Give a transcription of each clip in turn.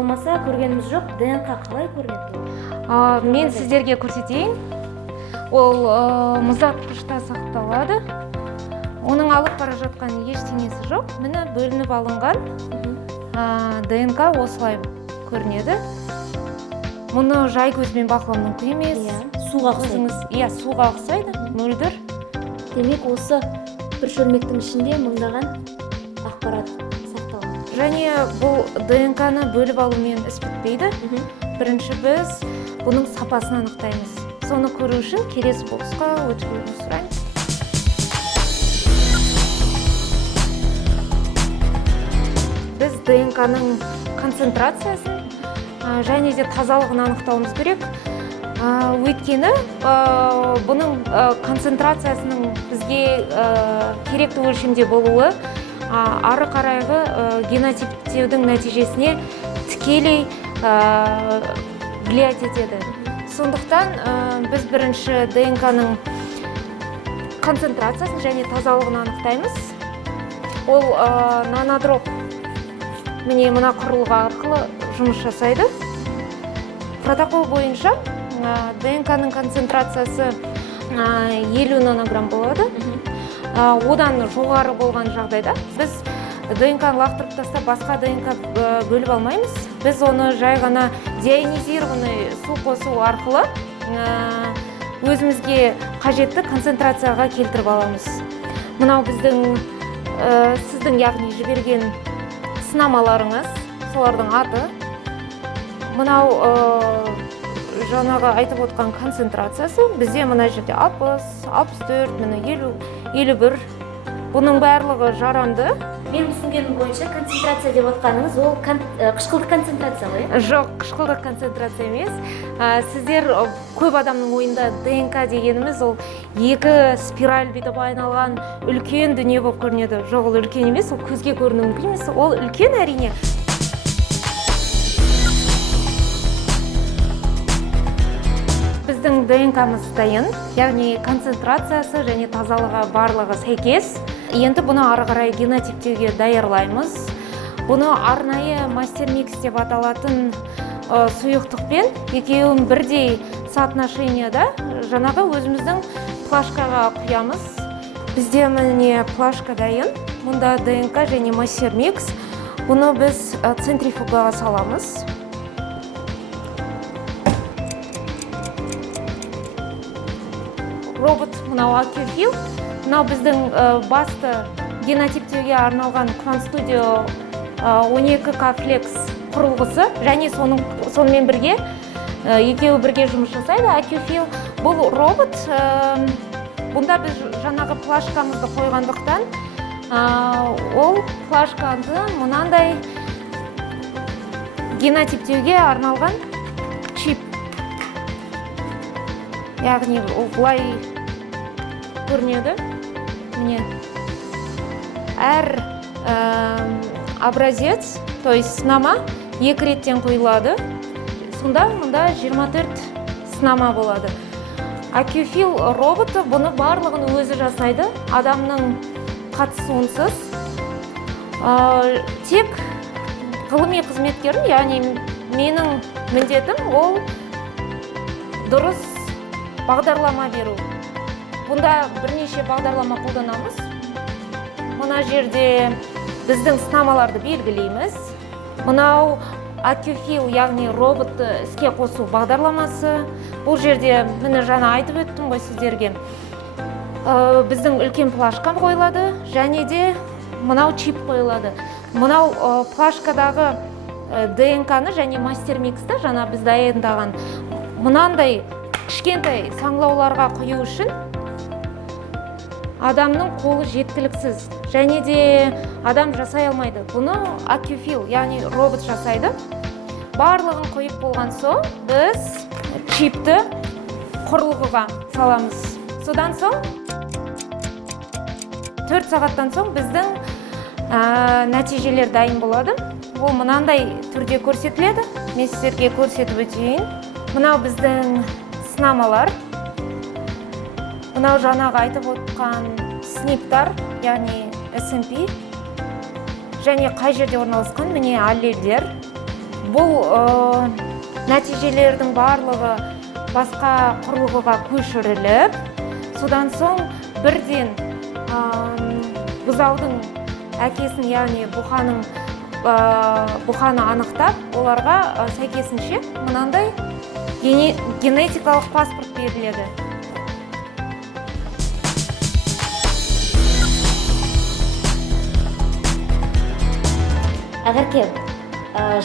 болмаса көргеніміз жоқ, ДНК қалай көрінеді? Мен сіздерге көрсетейін. Ол мұздатқышта сақталады. Оның алып бара жатқан ештеңесі жоқ. Міне бөлініп алынған ДНК осылай көрінеді. Мұны жай көзбен бақылау мүмкін емес. Суға ұқсайды. Иә, суға ұқсайды, мөлдір. Демек, осы бір шөлмектің ішінде мыңдаған ақпарат сақталған. Және бұл ДНК-ны бөліп алумен іс бітпейді. Бірінші біз бұның сапасын анықтаймыз. Соны көру үшін келесі боксқа өтуді сұраймыз. Біз ДНК-ның концентрациясын және де тазалығын анықтауымыз керек. Өйткені бұның концентрациясының бізге керекті өлшемде болуы ары қарайғы генотиптеудің нәтижесіне тікелей влиять етеді. Сондықтан біз бірінші ДНК-ның концентрациясын және тазалығын анықтаймыз. Ол нанодроп міне мына құрылғы арқылы жұмыс жасайды. Протокол бойынша ДНК-ның концентрациясы 50 нанограмм болады. Одан жоғары болған жағдайда біз ДНК-ны лақтырып тастап басқа ДНК бөліп алмаймыз. Біз оны жай ғана деионизированный су қосу арқылы өзімізге қажетті концентрацияға келтіріп аламыз. Мынау біздің сіздің яғни жіберген сынамаларыңыз, солардың аты. Мынау жаңағы айтып отқан концентрациясы. Бізде мына жерде 60, 64, міне 51. Бұның барлығы жарамды. Мен түсінгенім бойынша концентрация деп отқаныңыз ол қышқылдық концентрация ғой? Жоқ, қышқылдық концентрация емес. Сіздер көп адамның ойында ДНК дегеніміз ол екі спираль бүйтіп айналған үлкен дүние болып көрінеді. Жоқ, ол үлкен емес, ол көзге көріну мүмкін емес. Ол үлкен әрине. Біздің ДНК-мыз дайын, яғни концентрациясы және тазалығы барлығы сәйкес. Енді бұны ары қарай генотиптеуге даярлаймыз. Бұны арнайы мастермикс деп аталатын сұйықтықпен екеуін бірдей соотношениеда жаңағы өзіміздің плашкаға құямыз. Бізде міне плашка дайын. Мұнда ДНК және мастермикс. Бұны біз центрифугаға саламыз. Робот мынау акюфил. Мынау біздің басты генотиптеуге арналған QuantStudio 12K Flex құрылғысы, және сонымен бірге екеуі бірге жұмыс жасайды. Акюфил бұл робот. Бұнда біз жаңағы плашкамызды қойғандықтан, ол плашканы мынандай генотиптеуге арналған чип. Яғни былай көрінеді. Міне әр образец, то есть сынама екі реттен қойылады. Сонда мұнда 24 сынама болады. Акюфил роботы бұны барлығын өзі жасайды, адамның қатысуынсыз. Тек ғылыми қызметкерін, яғни менің міндетім ол дұрыс бағдарлама беру. Бұнда бірнеше бағдарлама қолданамыз. Мына жерде біздің сынамаларды белгілейміз. Мынау акюфил, яғни роботты іске қосу бағдарламасы. Бұл жерде міне жаңа айтып өттім ғой сіздерге. Біздің үлкен плашка қойылады, және де мынау чип қойылады. Мынау плашкадағы ДНК-ны және мастермиксті жаңа біз дайындаған мынандай кішкентай саңылауларға құю үшін адамның қолы жеткіліксіз, және де адам жасай алмайды. Бұны акюфил, яғни робот жасайды. Барлығын қойып болған соң, біз чипті құрылғыға саламыз. Содан соң 4 сағаттан соң біздің нәтижелер дайын болады. Ол мынандай түрде көрсетіледі. Мен сіздерге көрсетіп өтейін. Мынау біздің сынамалар. Мынау жаңағы айтып отқан сниптар, яғни SMP. Және қай жерде орналасқан, міне аллельдер. бұл нәтижелердің барлығы басқа құрылғыға көшіріліп, содан соң бірден бұзаудың әкесін, яғни бұқаны анықтап, оларға сәйкесінше мынандай генетикалық паспорт беріледі. Ақерке,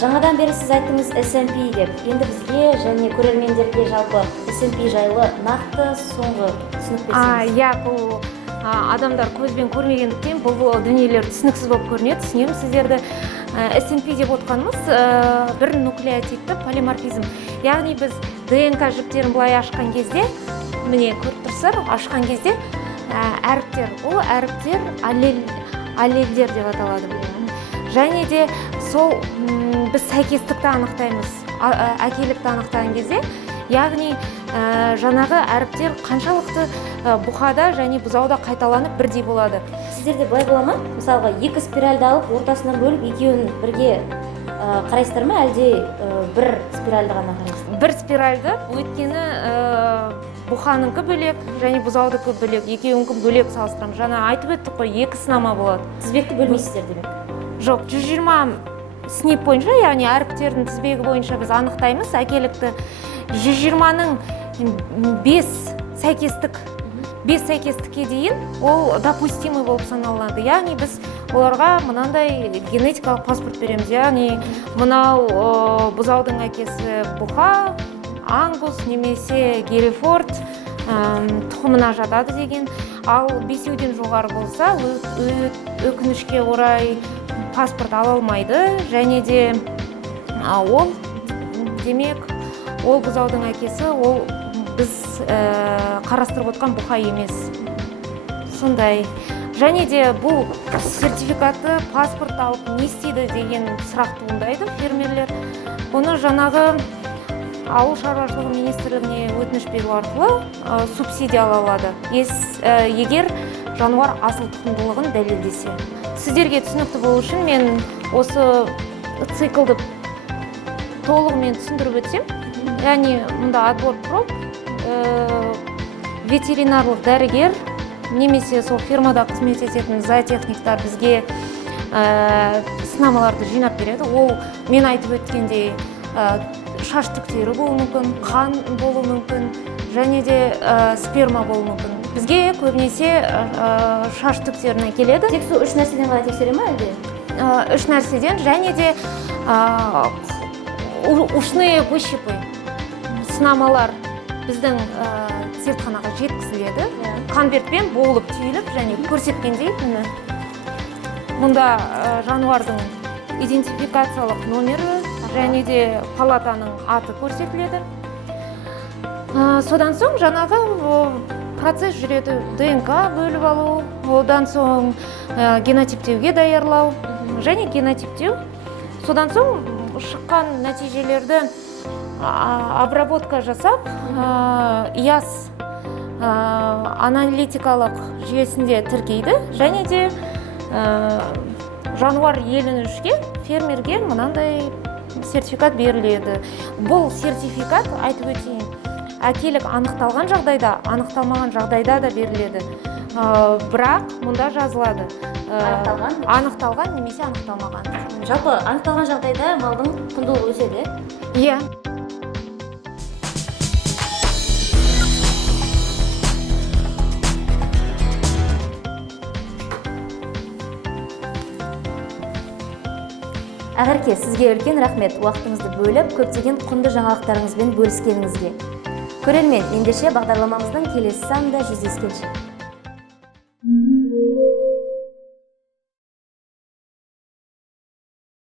жаңадан бері сіз айттыңыз SMP деп. Енді бізге және көрермендерге жалпы SMP жайлы нақты соңғы түсінік берсеңіз. Иә, бұл адамдар көзбен көрмегендіктен бұл дүниелер түсініксіз болып көрінеді. Түсінемін сіздерді. SMP деп отқанымыз бір нуклеотидті полиморфизм. Яғни біз ДНК жіптерін былай ашқан кезде, міне көріп тұрсыздар, ашқан кезде әріптер, ол әріптер аллельдер деп аталады. Және де сол біз сәйкестікті анықтаймыз, әкелікті анықтаған кезде, яғни жаңағы әріптер қаншалықты бұқада және бұзауда қайталанып бірдей болады. Сіздерде былай бола ма? Мысалға, екі спиральді алып, ортасынан бөліп, екеуін бірге қарайсыздар ма, әлде бір спиральді ғана қарайсыздар? Бір спиральді, өйткені бұқаныңқы бөлек және бұзаудыңқы бөлек, екеуіңкі бөлек салыстырамыз. Жаңа айтып өттік қой, екі сынама болады. Тізбекті бөлмейсіздер демек? Жоқ, 120 сынып бойынша, яғни әріптердің тізбегі бойынша біз анықтаймыз әкелікті. 120-ның 5 сәйкестікке дейін ол допустимый болып саналады. Яғни біз оларға мынандай генетикалық паспорт береміз. Яғни мынау бұзаудың әкесі бұқа, ангус немесе герефорд тұқымына жатады деген. Ал 5-ден жоғары болса, өкінішке орай паспорт ала алмайды, және де ол демек ол бұзаудың әкесі, ол біз қарастырып отқан бұқа емес. Сондай. Және де бұл сертификатты паспорт алып не істейді деген сұрақ туындайды фермерлер. Оны жаңағы ауыл шаруашылығы министрлігіне өтініш беру арқылы субсидия ала алады. Егер жануар асыл тұқымдылығын дәлелдесе. Сіздерге түсінікті болу үшін мен осы циклды толығымен түсіндіріп өтсем. Яғни мұнда отбор проб, ветеринарлық дәрігер немесе сол фермада қызмет ететін зоотехниктар бізге сынамаларды жинап береді. Ол мен айтып өткендей шаш түктері болуы мүмкін, қан болуы мүмкін, және де сперма болуы мүмкін. Бізге көбінесе шаш түктеріне келеді. Тек сол үш нәрседен ғана тексере ма әлде? Үш нәрседен, және де ушные выщипы сынамалар біздің зертханаға жеткізіледі. Конвертпен болып түйіліп және көрсеткендей, мұнда жануардың идентификациялық номері және де палатаның аты көрсетіледі. Содан соң жаңағы процесс жүреді. ДНК бөліп алу, одан соң генотиптеуге даярлау және генотиптеу. Содан соң шыққан нәтижелерді обработка жасап, ИАС аналитикалық жүйесінде тіркейді, және де жануар иеленушіге, фермерге мынандай сертификат беріледі. Бұл сертификат, айтып өтейін, әкелік анықталған жағдайда, анықталмаған жағдайда да беріледі. Бірақ мұнда жазылады. Анықталған немесе анықталмаған. Жалпы анықталған жағдайда малдың құндылығы өседі? Иә. Ақерке, сізге үлкен рахмет уақытыңызды бөліп, көптеген құнды жаңалықтарыңызбен бөліскеніңізге. Көрермен, ендеше бағдарламамыздың келесі санында жүздескенше.